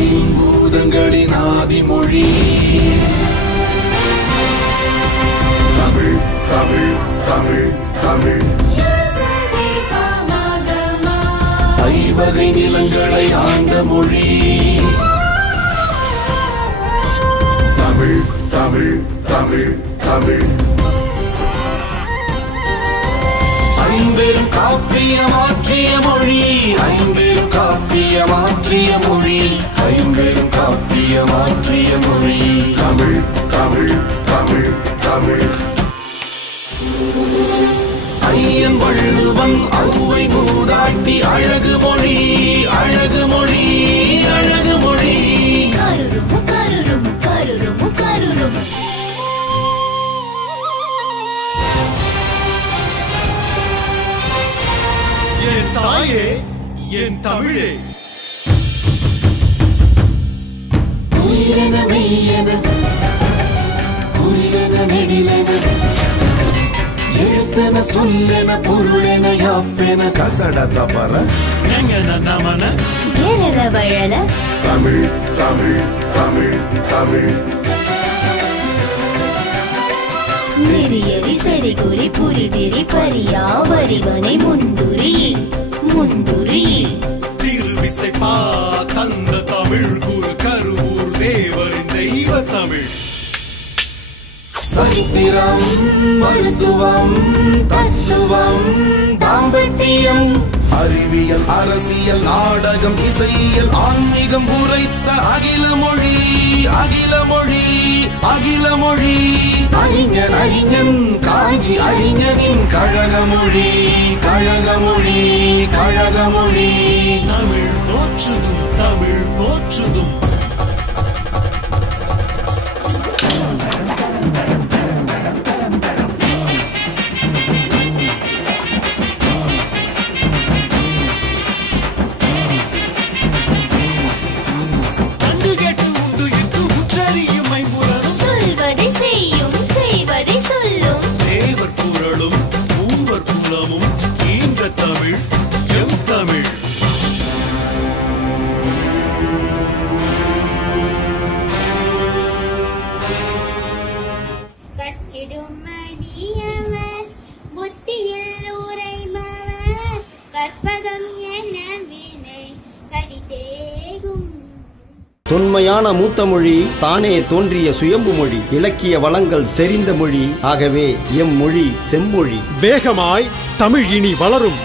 ஐம்பூதங்களின் ஆதிமொழி தமிழ் தமிழ் தமிழ் தமிழ். ஐவகை நிலங்களை ஆண்ட மொழி தமிழ் தமிழ் தமிழ் தமிழ். ஐம்பெரும் காப்பியமாற்றிய மொழி ஐம்பெரும் காப்பியமாற்றிய மொழி ஐம்பெரும் காப்பியமாற்றிய மொழி தமிழ் தமிழ் தமிழ் தமிழ். ஐயன் வள்ளுவன் ஔவை மூதாட்டி அழகு மொழி அழகு மொழி அழகு மொழி. என் தாயே என் தமிழே. உயிரென மெய்யென குறியென நெடிலென எழுத்தென சொல்லென பொருளென யாப்பென கசட தபர எங்கன நமன ஏரல வழல தமிழ் தமிழ் தமிழ் தமிழ். நெறியறி சரி குறி புரிதிரி பரியா வரிவனை முந்துரி முந்துரி. திருவிசைப்பா தந்த தமிழ் குரு கருவூர் தேவரின் தெய்வ தமிழ். சரித்திரம் மருத்துவம் தத்துவம் தாம்பத்தியம் அறிவியல் அரசியல் நாடகம் இசையியல் ஆன்மீகம் உரைத்த அகில மொழி அகில மொழி அகில மொழி. அறிஞன் அறிஞன் காஞ்சி அறிஞனின் கழகமொழி கழகமொழி கழகமொழி. தமிழ் போற்றுதும் தமிழ் போற்றுதும். தொன்மையான மூத்த மொழி தானே தோன்றிய சுயம்பு மொழி இலக்கிய வளங்கள் செறிந்த மொழி ஆகவே எம் மொழி செம்மொழி. வேகமாய் தமிழ் இனி வளரும்.